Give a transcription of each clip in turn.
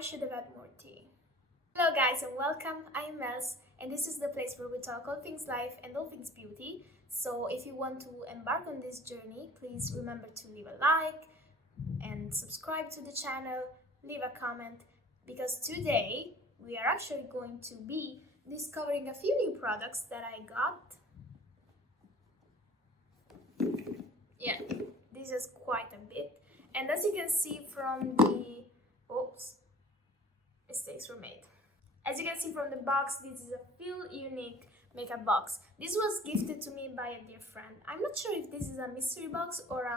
I should have had more tea. Hello guys and welcome, I'm Mels and this is the place where we talk all things life and all things beauty. So if you want to embark on this journey, please remember to leave a like and subscribe to the channel, leave a comment, because today we are actually going to be discovering a few new products that I got. Yeah, this is quite a bit, and as you can see from the mistakes were made. As you can see from the box, this is a Feelunique makeup box. This was gifted to me by a dear friend. I'm not sure if this is a mystery box or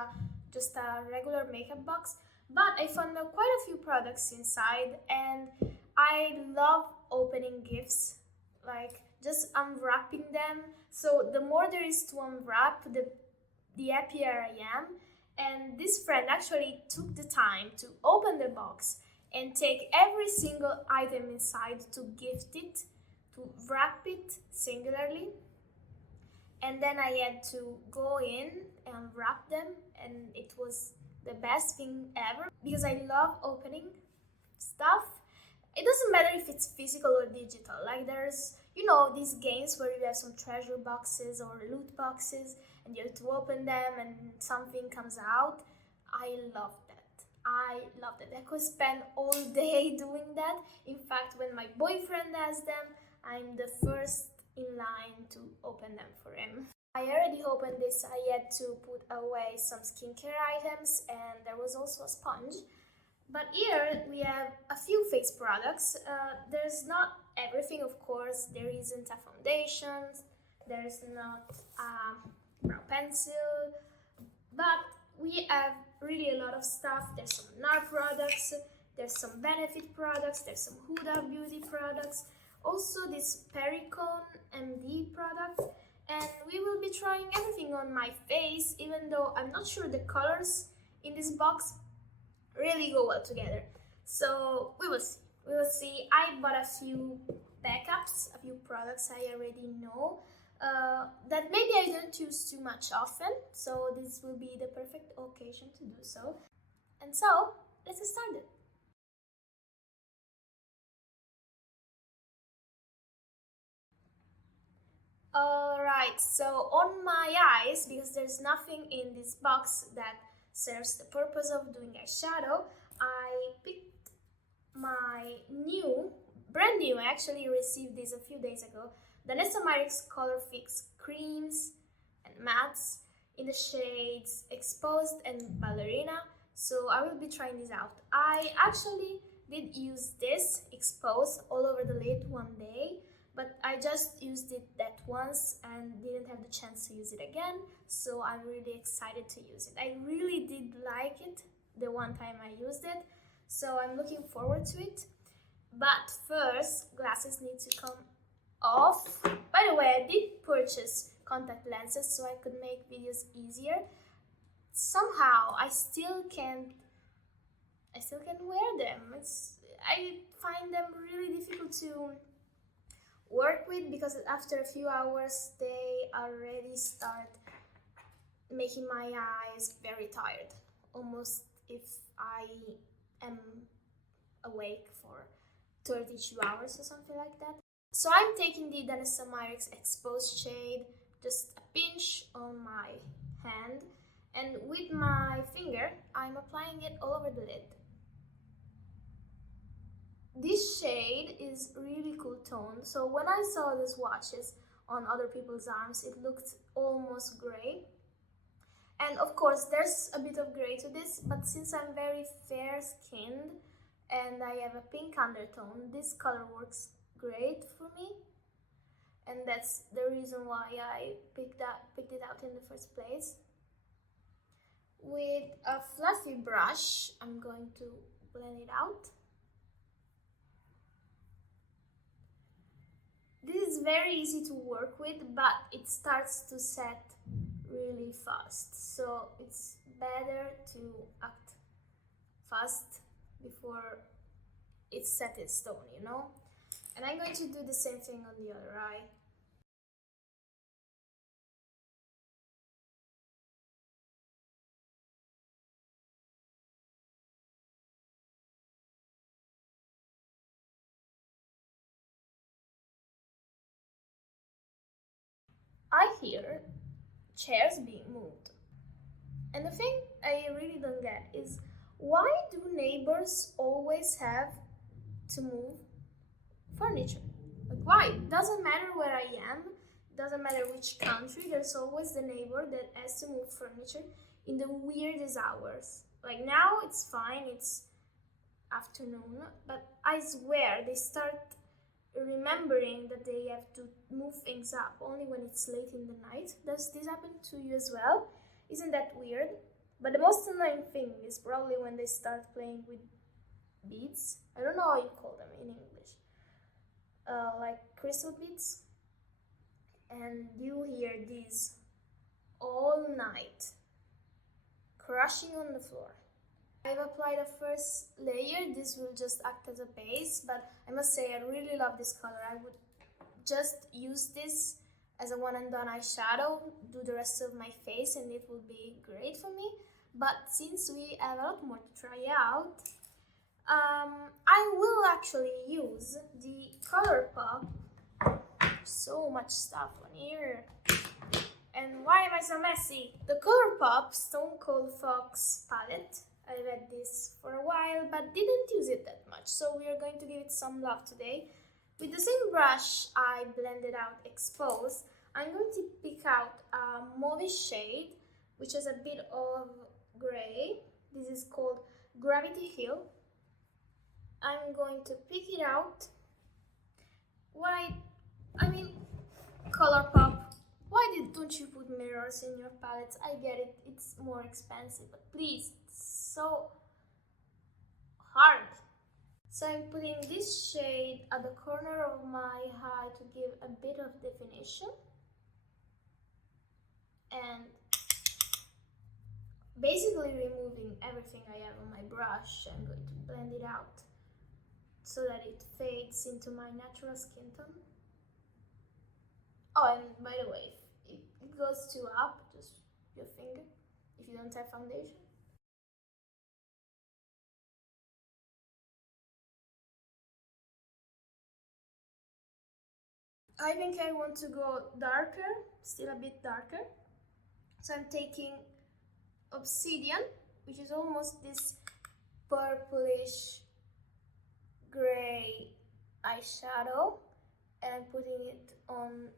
just a regular makeup box, but I found quite a few products inside, and I love opening gifts, like just unwrapping them. So the more there is to unwrap, the happier I am. And this friend actually took the time to open the box and take every single item inside to gift it, to wrap it singularly. And then I had to go in and wrap them, and it was the best thing ever because I love opening stuff. It doesn't matter if it's physical or digital. Like there's, these games where you have some treasure boxes or loot boxes and you have to open them and something comes out. I love that. I could spend all day doing that. In fact, when my boyfriend has them, I'm the first in line to open them for him. I already opened this. I had to put away some skincare items, and there was also a sponge. But here we have a few face products. There's not everything, of course. There isn't a foundation, there's not a brow pencil, but we have really a lot of stuff. There's some Nars products, there's some Benefit products, there's some Hula beauty products, also this Pericone MD product, and we will be trying everything on my face, even though I'm not sure the colors in this box really go well together. So we will see. I bought a few backups, a few products I already know that maybe I don't use too much often, so this will be the perfect occasion to do so. And so let's get started. Alright, so on my eyes, because there's nothing in this box that serves the purpose of doing eyeshadow, I picked my brand new, I actually received this a few days ago, the Nars Color Fix creams and mattes in the shades Exposed and Ballerina, so I will be trying this out. I actually did use this Exposed all over the lid one day, but I just used it that once and didn't have the chance to use it again, so I'm really excited to use it. I really did like it the one time I used it, so I'm looking forward to it. But first, glasses need to come off. By the way, I did purchase contact lenses so I could make videos easier. Somehow I still can't wear them. I find them really difficult to work with because after a few hours they already start making my eyes very tired, almost if I am awake for 32 hours or something like that. So I'm taking the Nars Exposed shade, just a pinch on my hand, and with my finger I'm applying it all over the lid. This shade is really cool tone, so when I saw the swatches on other people's arms, it looked almost gray. And of course, there's a bit of gray to this, but since I'm very fair-skinned and I have a pink undertone, this color works great for me. And that's the reason why I picked it out in the first place. With a fluffy brush, I'm going to blend it out. This is very easy to work with, but it starts to set really fast. So it's better to act fast before it's set in stone, And I'm going to do the same thing on the other eye. I hear chairs being moved. And the thing I really don't get is, why do neighbors always have to move furniture? Like, why? It doesn't matter where I am, it doesn't matter which country, there's always the neighbor that has to move furniture in the weirdest hours. Like now it's fine, it's afternoon, but I swear they start remembering that they have to move things up only when it's late in the night. Does this happen to you as well? Isn't that weird? But the most annoying thing is probably when they start playing with beads. I don't know how you call them in English. Like crystal beads. And you hear these all night, crashing on the floor. I've applied a first layer, this will just act as a base, but I must say I really love this color. I would just use this as a one and done eyeshadow, do the rest of my face, and it will be great for me. But since we have a lot more to try out, I will actually use the ColourPop. So much stuff on here. And why am I so messy? The ColourPop Stone Cold Fox palette. I've had this for a while, but didn't use it that much, so we are going to give it some love today. With the same brush I blended out Expose, I'm going to pick out a mauve shade, which has a bit of gray. This is called Gravity Hill. I'm going to pick it out. ColourPop, don't you put mirrors in your palettes? I get it, it's more expensive, but please, it's so hard. So I'm putting this shade at the corner of my eye to give a bit of definition. And basically removing everything I have on my brush, I'm going to blend it out so that it fades into my natural skin tone. Oh, and by the way, if it goes too up, just your finger, if you don't have foundation. I think I want to go darker, still a bit darker. So I'm taking Obsidian, which is almost this purplish gray eyeshadow, and I'm putting it on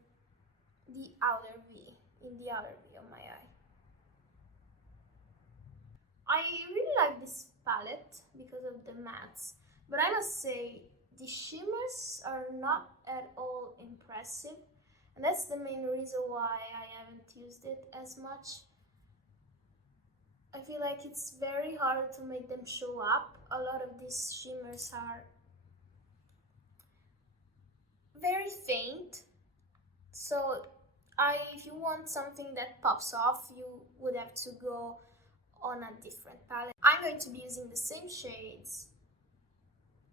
the outer V, in the outer V of my eye. I really like this palette because of the mattes, but I must say the shimmers are not at all impressive, and that's the main reason why I haven't used it as much. I feel like it's very hard to make them show up. A lot of these shimmers are very faint, so if you want something that pops off, you would have to go on a different palette. I'm going to be using the same shades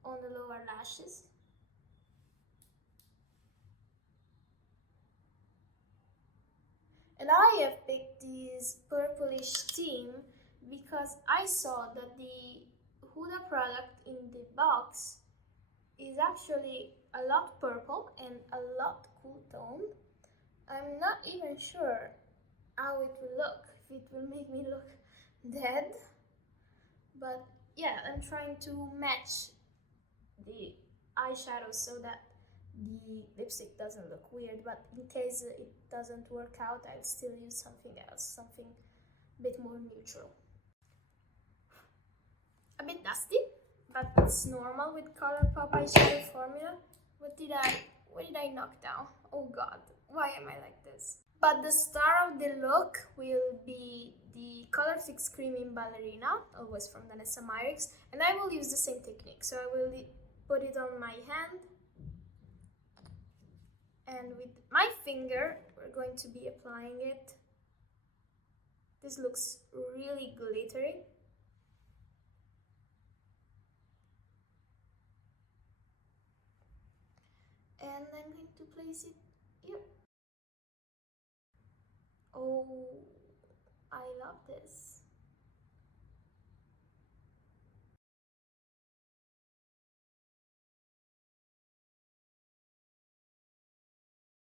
on the lower lashes. And I have picked this purplish theme because I saw that the Hula product in the box is actually a lot purple and a lot cool tone. I'm not even sure how it will look, if it will make me look dead, but yeah, I'm trying to match the eyeshadow so that the lipstick doesn't look weird, but in case it doesn't work out, I'll still use something else, something a bit more neutral. A bit dusty, but it's normal with ColourPop eyeshadow formula. What did I knock down? Oh god, why am I like this? But the star of the look will be the Color Fix Creaming Ballerina, always from Danessa Myricks, and I will use the same technique. So I will put it on my hand, and with my finger we're going to be applying it. This looks really glittery. And I'm going to place it here. Oh, I love this.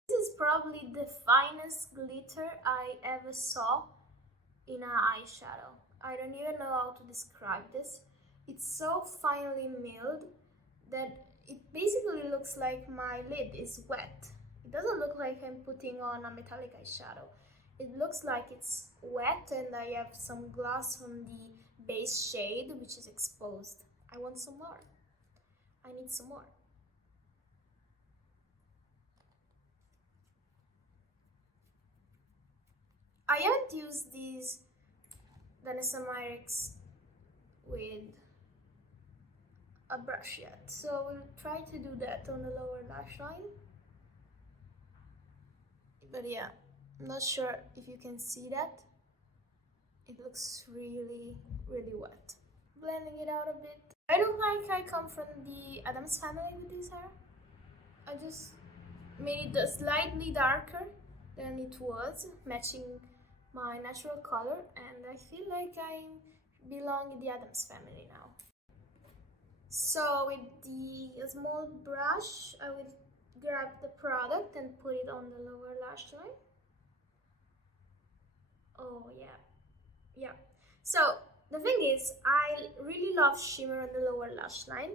This is probably the finest glitter I ever saw in an eyeshadow. I don't even know how to describe this. It's so finely milled that it basically looks like my lid is wet. It doesn't look like I'm putting on a metallic eyeshadow. It looks like it's wet and I have some gloss on the base shade, which is exposed. I want some more. I need some more. I haven't used these Vanessa Myricks with a brush yet, so we'll try to do that on the lower lash line. But yeah, I'm not sure if you can see that. It looks really, really wet. Blending it out a bit. I don't like I come from the Addams family with this hair. I just made it slightly darker than it was, matching my natural color, and I feel like I belong in the Addams family now. So with the small brush, I will grab the product and put it on the lower lash line. Oh yeah. So the thing is, I really love shimmer on the lower lash line,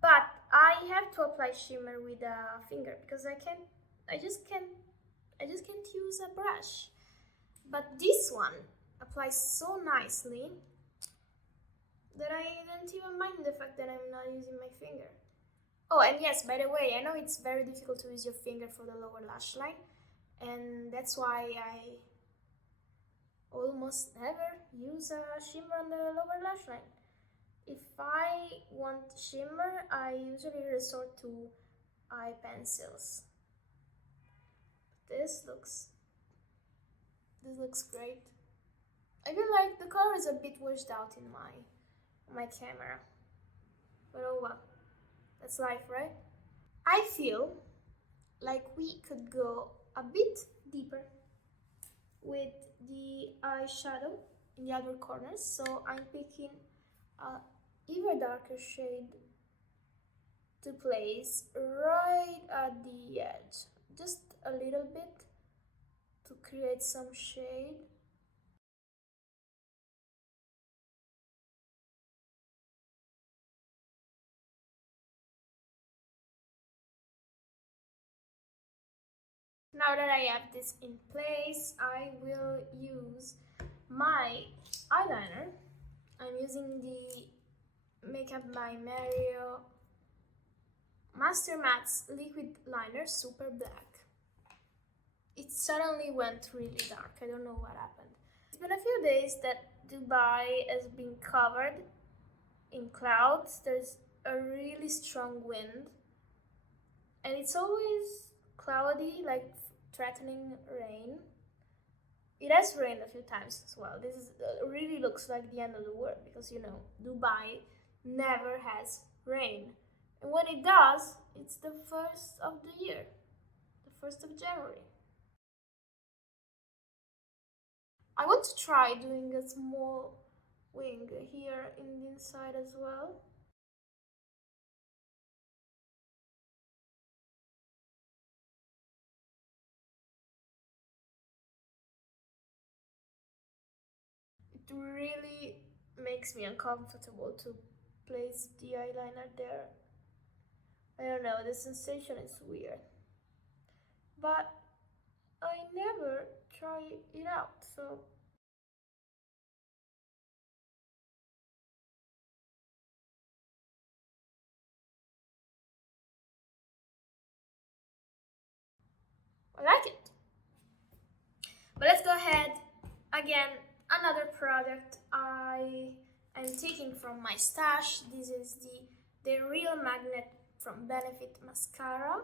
but I have to apply shimmer with a finger because I just can't use a brush. But this one applies so nicely that I don't even mind the fact that I'm not using my finger. Oh, and yes, by the way, I know it's very difficult to use your finger for the lower lash line, and that's why I almost never use a shimmer on the lower lash line. If I want shimmer, I usually resort to eye pencils. This looks great. I feel like the color is a bit washed out in my camera, but oh well, that's life, right? I feel like we could go a bit deeper with the eyeshadow in the other corners, so I'm picking a even darker shade to place right at the edge, just a little bit to create some shade. Now that I have this in place, I will use my eyeliner. I'm using the Makeup by Mario Master Matte's liquid liner, super black. It suddenly went really dark. I don't know what happened. It's been a few days that Dubai has been covered in clouds. There's a really strong wind, and it's always cloudy, like threatening rain. It has rained a few times as well. This really looks like the end of the world because, you know, Dubai never has rain. And when it does, it's the 1st of the year, the 1st of January. I want to try doing a small wing here in the inside as well. It really makes me uncomfortable to place the eyeliner there. I don't know, the sensation is weird. But I never try it out, so I like it. But let's go ahead. Again, another product I am taking from my stash. This is the Real Magnet from Benefit mascara,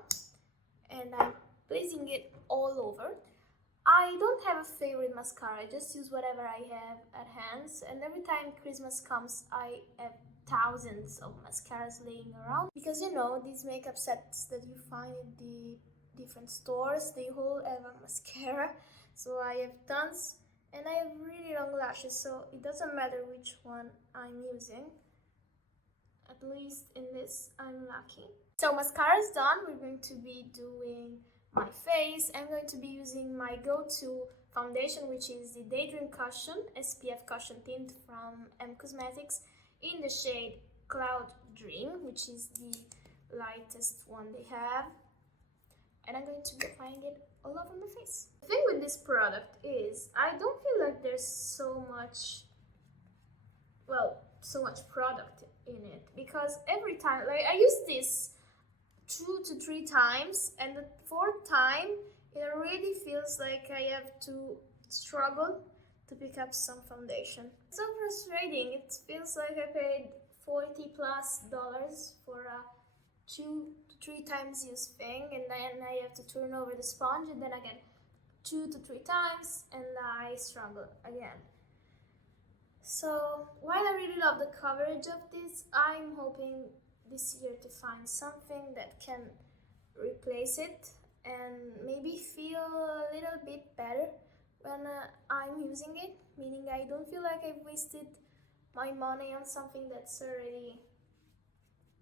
and I'm placing it all over. I don't have a favorite mascara, I just use whatever I have at hands, and every time Christmas comes I have thousands of mascaras laying around because, you know, these makeup sets that you find in the different stores, they all have a mascara, so I have tons, and I have really long lashes, so it doesn't matter which one I'm using. At least in this I'm lucky. So mascara is done. We're going to be doing my face. I'm going to be using my go-to foundation, which is the Daydream Cushion SPF Cushion Tint from M Cosmetics in the shade Cloud Dream, which is the lightest one they have. And I'm going to be applying it all over my face. The thing with this product is I don't feel like there's so much product in it, because every time, like, I use this 2 to 3 times, and the 4th time it already feels like I have to struggle to pick up some foundation. It's so frustrating. It feels like I paid $40+ for a 2 to 3 times use thing, and then I have to turn over the sponge, and then again 2 to 3 times, and I struggle again. So while I really love the coverage of this, I'm hoping this year to find something that can replace it and maybe feel a little bit better when I'm using it, meaning I don't feel like I've wasted my money on something that's already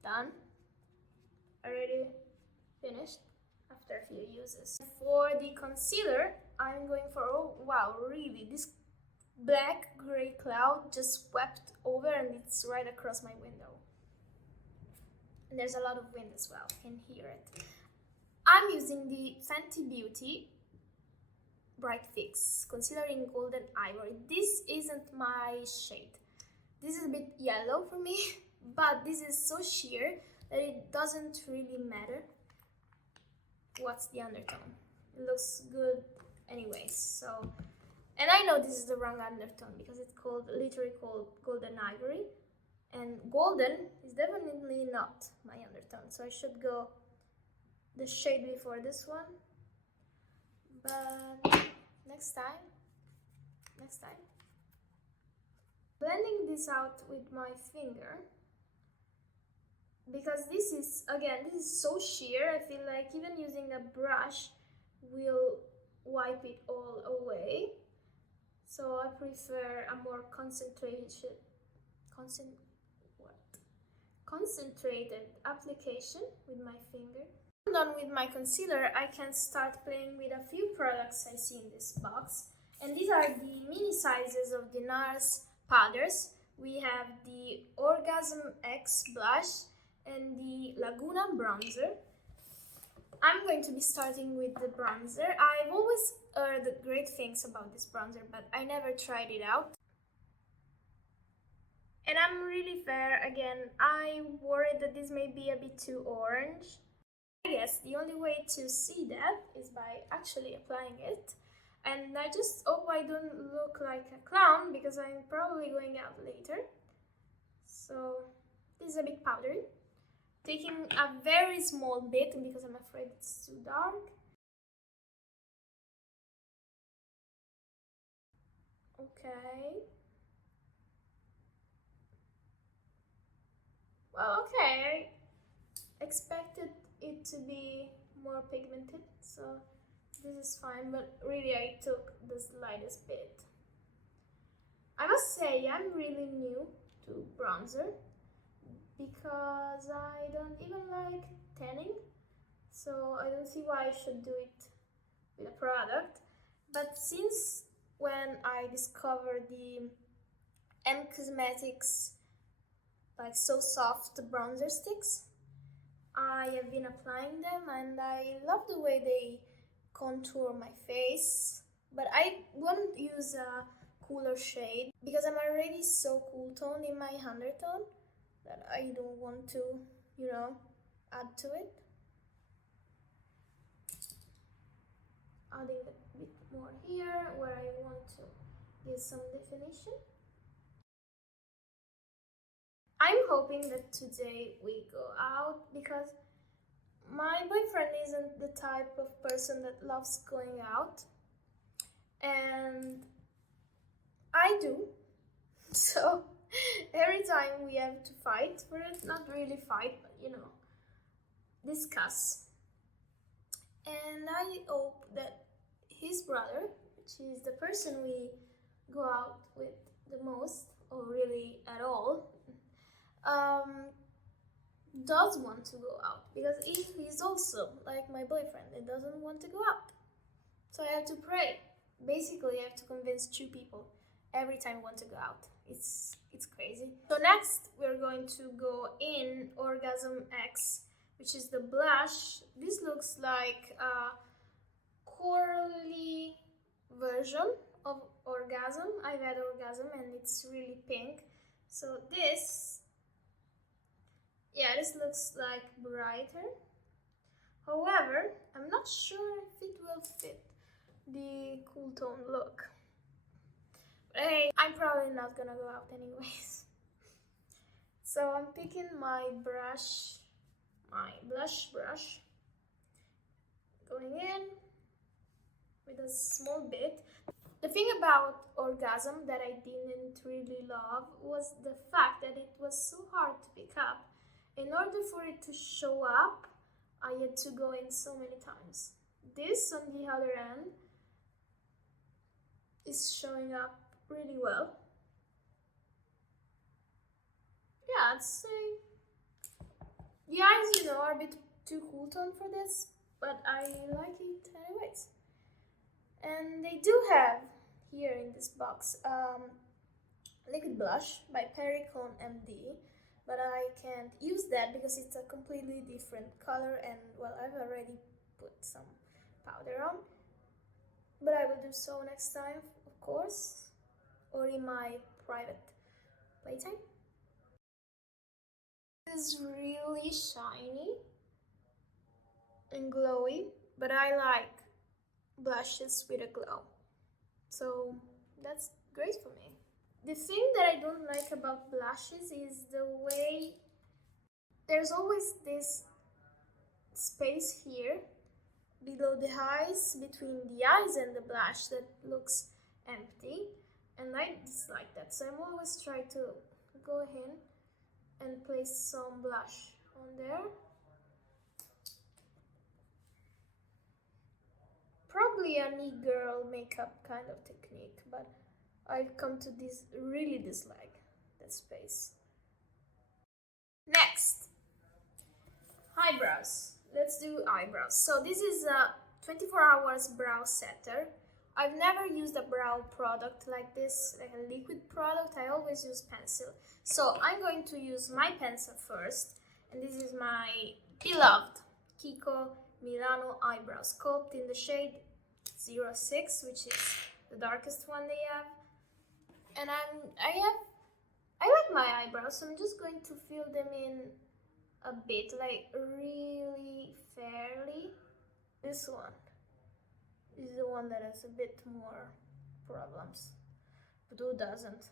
done, already finished after a few uses. For the concealer, I'm going for, oh wow, really, this black gray cloud just swept over and it's right across my window. And there's a lot of wind as well, you can hear it. I'm using the Fenty Beauty Bright Fix Concealer in Golden Ivory. This isn't my shade. This is a bit yellow for me, but this is so sheer that it doesn't really matter what's the undertone. It looks good anyways, so. And I know this is the wrong undertone because it's literally called Golden Ivory. And golden is definitely not my undertone, so I should go the shade before this one. But next time. Blending this out with my finger, because this is so sheer, I feel like even using a brush will wipe it all away. So I prefer a more concentrated application with my finger. I'm done with my concealer. I can start playing with a few products I see in this box. And these are the mini sizes of the Nars Powders. We have the Orgasm X Blush and the Laguna Bronzer. I'm going to be starting with the bronzer. I've always heard great things about this bronzer, but I never tried it out. And I'm really fair, again, I'm worried that this may be a bit too orange. I guess the only way to see that is by actually applying it. And I just hope I don't look like a clown, because I'm probably going out later. So this is a bit powdery. Taking a very small bit because I'm afraid it's too dark. Okay. Well, okay. I expected it to be more pigmented, so this is fine, but really I took the slightest bit. I must say I'm really new to bronzer, because I don't even like tanning, so I don't see why I should do it with a product. But since when I discovered the M Cosmetics like So Soft bronzer sticks, I have been applying them and I love the way they contour my face. But I won't use a cooler shade because I'm already so cool toned in my undertone that I don't want to, add to it. Adding a bit more here where I want to give some definition. I'm hoping that today we go out, because my boyfriend isn't the type of person that loves going out, and I do. So every time we have to fight for it, not really fight, but discuss. And I hope that his brother, which is the person we go out with the most, or really at all, does want to go out, because he's also like my boyfriend, he doesn't want to go out. So I have to pray. Basically, I have to convince 2 people every time I want to go out. It's crazy. So next, we're going to go in Orgasm X, which is the blush. This looks like a corally version of Orgasm. I've had Orgasm and it's really pink. So this looks like brighter. However, I'm not sure if it will fit the cool tone look. But hey, I'm probably not gonna go out anyways. So I'm picking my brush, my blush brush, going in with a small bit. The thing about Orgasm that I didn't really love was the fact that it was so hard to pick up. In order for it to show up, I had to go in so many times. This, on the other end, is showing up really well. Yeah, I'd say the eyes, are a bit too cool tone for this, but I like it anyways. And they do have here in this box liquid blush by Perricone MD, but I can't use that because it's a completely different color, and well, I've already put some powder on, but I will do so next time, of course, or in my private playtime. This is really shiny and glowy, but I like blushes with a glow, so that's great for me. The thing that I don't like about blushes is the way there's always this space here below the eyes, between the eyes and the blush, that looks empty, and I dislike that. So I'm always trying to go in and place some blush on there. Probably a neat girl makeup kind of technique, but I've come to really dislike that space. Next, eyebrows. Let's do eyebrows. So this is a 24 hours brow setter. I've never used a brow product like this, like a liquid product. I always use pencil. So I'm going to use my pencil first, and this is my beloved Kiko Milano Eyebrow Sculpt in the shade 06, which is the darkest one they have. And I like my eyebrows, so I'm just going to fill them in a bit, like really fairly. This one is the one that has a bit more problems, but who doesn't,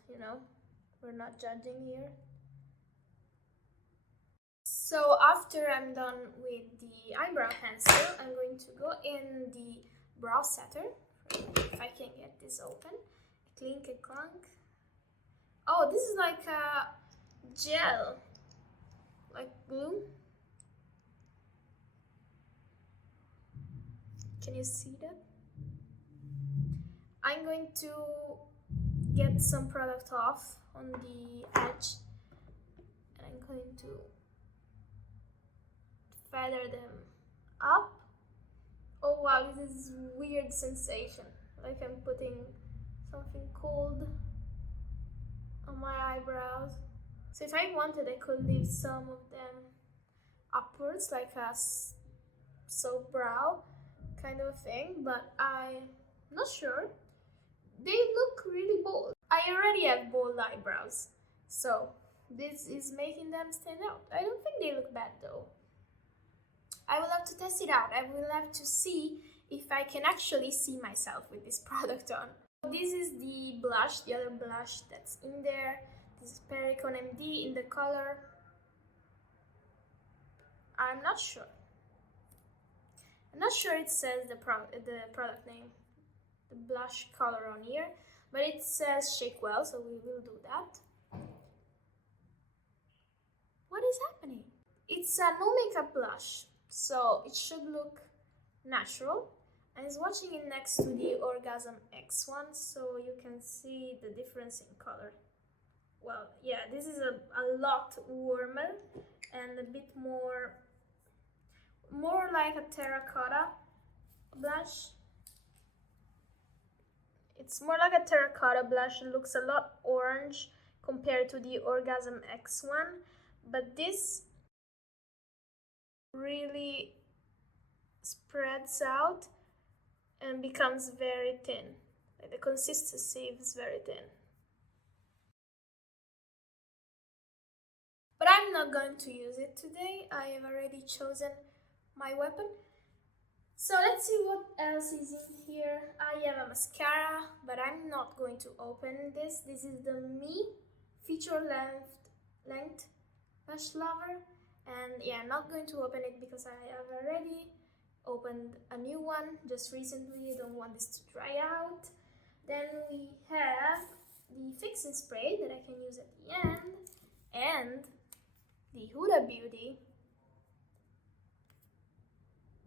we're not judging here. So after I'm done with the eyebrow pencil, I'm going to go in the brow setter. If I can get this open. Clink and clunk. Oh, this is like a gel, like glue. Can you see that? I'm going to get some product off on the edge, and I'm going to feather them up. Oh wow, this is weird sensation, like I'm putting something cold on my eyebrows. So if I wanted, I could leave some of them upwards, like a soap brow kind of thing, but I'm not sure. They look really bold. I already have bold eyebrows, so this is making them stand out. I don't think they look bad though. I will have to test it out. I will have to see if I can actually see myself with this product on. This is the blush, the other blush that's in there. This is Perricone MD in the color. I'm not sure. I'm not sure it says the product name, the blush color on here, but it says Shake Well, so we will do that. What is happening? It's a no makeup blush, so it should look natural. And it's watching it next to the Orgasm X one, so you can see the difference in color. Well, yeah, this is a lot warmer and a bit more like a terracotta blush. It's more like a terracotta blush. It looks a lot orange compared to the Orgasm X one, but this really spreads out and becomes very thin. Like the consistency is very thin. But I'm not going to use it today. I have already chosen my weapon. So let's see what else is in here. I have a mascara, but I'm not going to open this. This is the Me Feature Length Lash Lover. And yeah, I'm not going to open it because I have already opened a new one just recently. I don't want this to dry out. Then we have the fixing spray that I can use at the end, and the Huda Beauty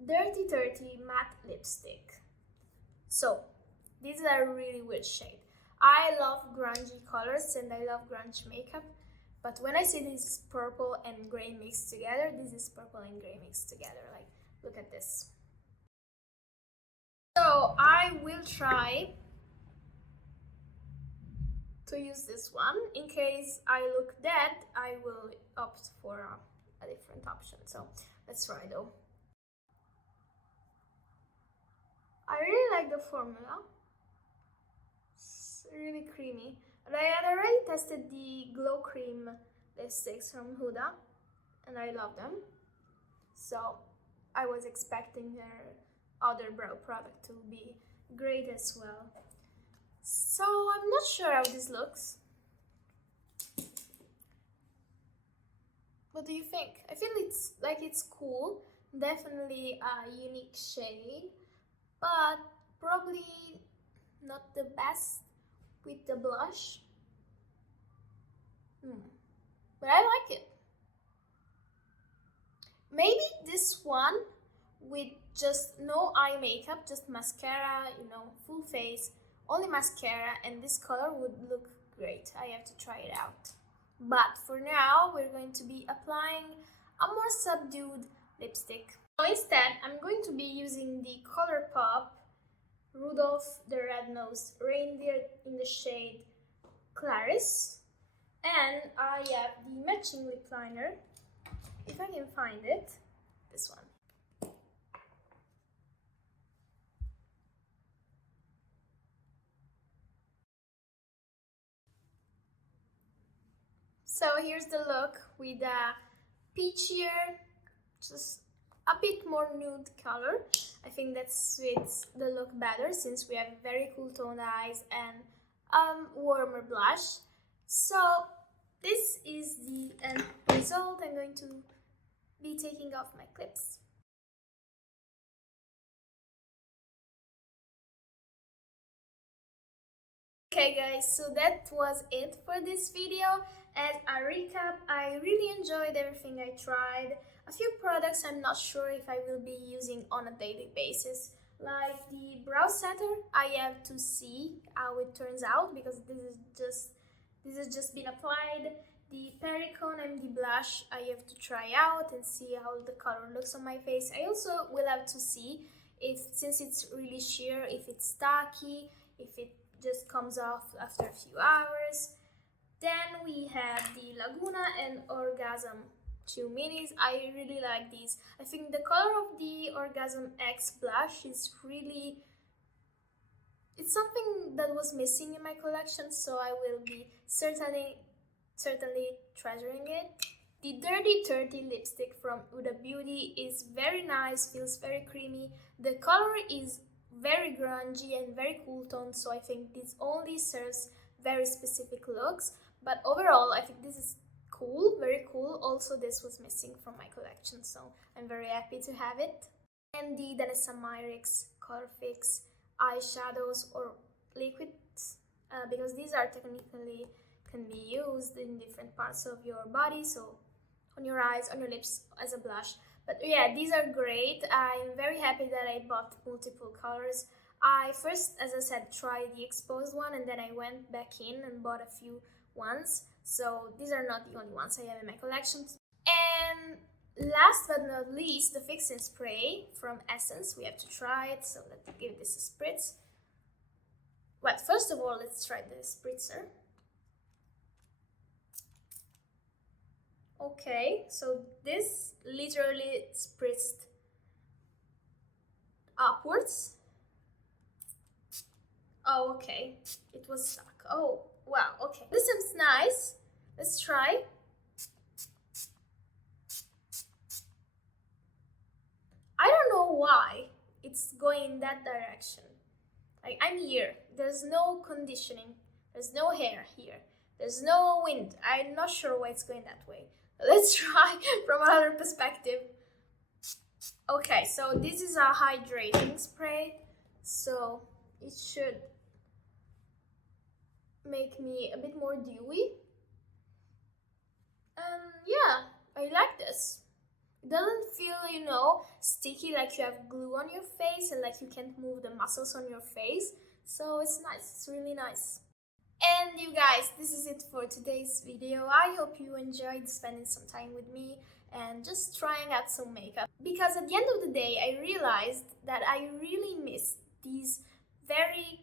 Dirty 30 Matte Lipstick. So, this is a really weird shade. I love grungy colors and I love grunge makeup, but when I see this purple and gray mixed together, this is purple and gray mixed together. Like, look at this. So, I will try to use this one. In case I look dead, I will opt for a different option. So, let's try though. I really like the formula. It's really creamy. But I had already tested the Glow Cream lipsticks from Huda, and I love them. So I was expecting their other brow product to be great as well. So I'm not sure how this looks. What do you think? I feel it's cool. Definitely a unique shade, but probably not the best with the blush. But I like it. Maybe this one with just no eye makeup, just mascara, full face, only mascara, and this color would look great. I have to try it out. But for now, we're going to be applying a more subdued lipstick. So instead, I'm going to be using the ColourPop Rudolph the Red-Nosed Reindeer in the shade Claris. And I have the matching lip liner, if I can find it, this one. So here's the look with a peachier, just a bit more nude color. I think that suits the look better since we have very cool toned eyes and warmer blush. So this is the end result. I'm going to be taking off my clips. Okay guys, so that was it for this video. As a recap, I really enjoyed everything I tried. A few products I'm not sure if I will be using on a daily basis. Like the brow setter, I have to see how it turns out because this has just been applied. The Pericone and the blush I have to try out and see how the color looks on my face. I also will have to see if, since it's really sheer, if it's tacky, if it just comes off after a few hours. Then we have the Laguna and Orgasm 2 minis. I really like these. I think the color of the Orgasm X blush is really, it's something that was missing in my collection, so I will be certainly treasuring it. The Dirty 30 lipstick from Huda Beauty is very nice, feels very creamy. The color is very grungy and very cool toned, so I think this only serves very specific looks. But overall, I think this is cool, very cool. Also, this was missing from my collection, so I'm very happy to have it. And the Danessa Myricks Color Fix eyeshadows or liquids, because these are technically can be used in different parts of your body, so on your eyes, on your lips as a blush. But yeah, these are great. I'm very happy that I bought multiple colors. I first, as I said, tried the exposed one, and then I went back in and bought a few ones. So these are not the only ones I have in my collection. And Last but not least, the fixing spray from Essence. We have to try it, so let's give this a spritz. Well, first of all, let's try the spritzer. Okay, so this literally spritzed upwards. Oh, okay, it was stuck. Oh, wow, okay. This seems nice. Let's try. I don't know why it's going in that direction. Like, I'm here. There's no conditioning. There's no hair here. There's no wind. I'm not sure why it's going that way. Let's try from another perspective. Okay, so this is a hydrating spray. So it should make me a bit more dewy. And yeah, I like this. It doesn't feel, you know, sticky like you have glue on your face and like you can't move the muscles on your face. So it's nice, it's really nice. And you guys, this is it for today's video. I hope you enjoyed spending some time with me and just trying out some makeup. Because at the end of the day, I realized that I really missed these very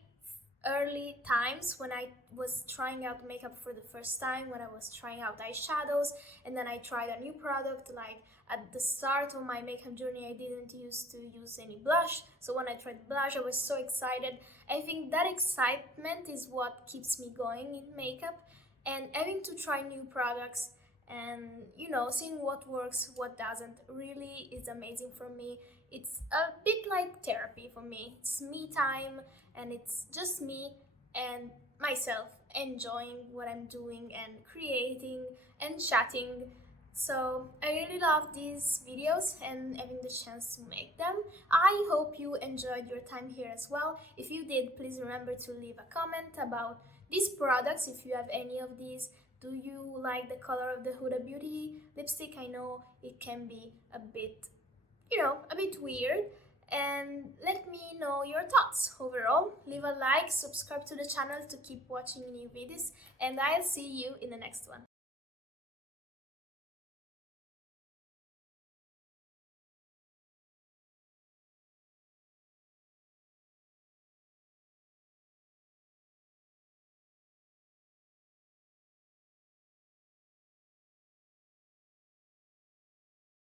early times when I was trying out makeup for the first time, when I was trying out eyeshadows, and then I tried a new product. Like at the start of my makeup journey, I didn't used to use any blush, so when I tried blush, I was so excited. I think that excitement is what keeps me going in makeup, and having to try new products and, you know, seeing what works, what doesn't, really is amazing for me. It's a bit like therapy for me. It's me time, and it's just me and myself enjoying what I'm doing and creating and chatting. So I really love these videos and having the chance to make them. I hope you enjoyed your time here as well. If you did, please remember to leave a comment about these products if you have any of these. Do you like the color of the Huda Beauty lipstick? I know it can be a bit, you know, a bit weird. And let me know your thoughts overall. Leave a like, subscribe to the channel to keep watching new videos, and I'll see you in the next one.